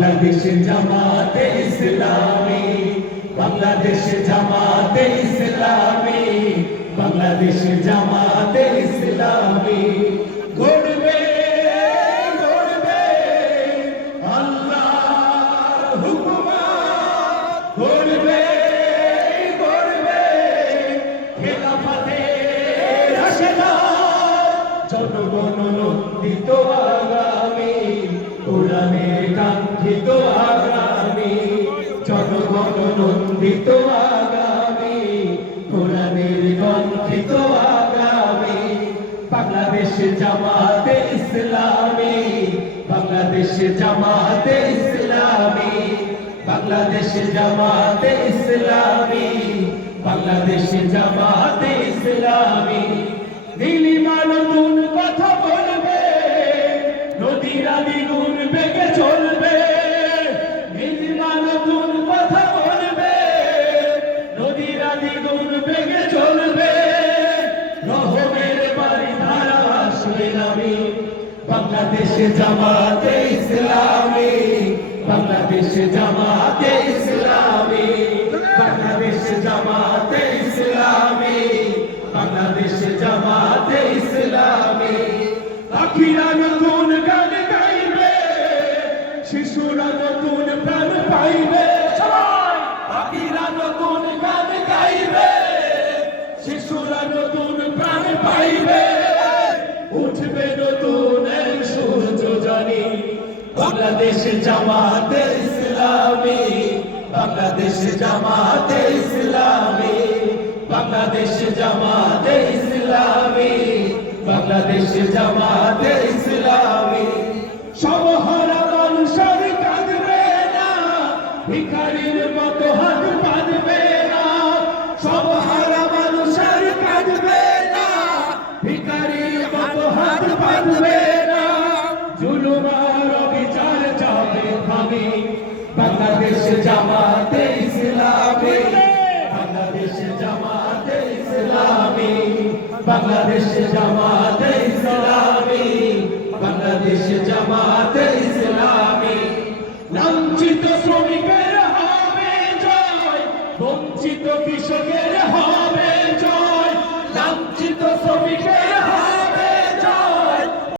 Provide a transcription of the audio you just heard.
বাংলাদেশ জামাতে ইসলামী, বাংলাদেশ জামাতে ইসলামী, বাংলাদেশ জামাতে ইসলামী গড়বে গড়বে আল্লাহর হুকুমত, গড়বে গড়বে খেলাফতে রাশেদাত, জনগণ নন্দিত আগামী কোরআনের কাঙ্ক্ষিত আগামী, জনগণ নন্দিত আগামী কোরআনের কাঙ্ক্ষিত আগামী। বাংলাদেশ জামাতে ইসলামী, বাংলাদেশ জামাতে ইসলামী, বাংলাদেশ জামাতে ইসলামী, বাংলাদেশ জামাতে ইসলামী। নীলিমা নতুন কথা বলবে, নদীরা দ্বিগুণ বেগে চলবে। নীলিমা নতুন কথা বলবে, নদীরা দ্বিগুণ বেগে চলবে। রহমের বাড়ি ধারা আসবে নামি, বাংলাদেশ জামাতে ইসলামী, বাংলাদেশ জামাতে ইসলামী, বাংলাদেশ জামাতে ইসলামী, বাংলাদেশ জামাতে ইসলামী। পাখিরা নতুন গান গাইবে, শিশুরা নতুন প্রাণ পাইবে। পাখিরা নতুন গান গাইবে, শিশুরা নতুন প্রাণ পাইবে। উঠবে নতুন সূর্য জানি, বাংলাদেশ জামাতে ইসলামী, বাংলাদেশ জামাতে ইসলামী, বাংলাদেশ জামাতে ইসলামী, বাংলাদেশ জামাতে ইসলামী। সব হারা মানুষের কাঁদবে না, ভিখারির মতো হাত বাঁধবে না। সব হারা মানুষের কাঁদবে না, ভিখারির মতো হাত বাঁধবে না। জুলুম আর অবিচার যাবে থামে, বাংলাদেশ জামাতে ইসলামী, বাংলাদেশ জামাতে ইসলামী, বাংলাদেশ জামাতে ইসলামী, বাংলাদেশ জামাতে ইসলামী। লাঞ্ছিত শ্রমিকের হবে জয়, বঞ্চিত কৃষকের হবে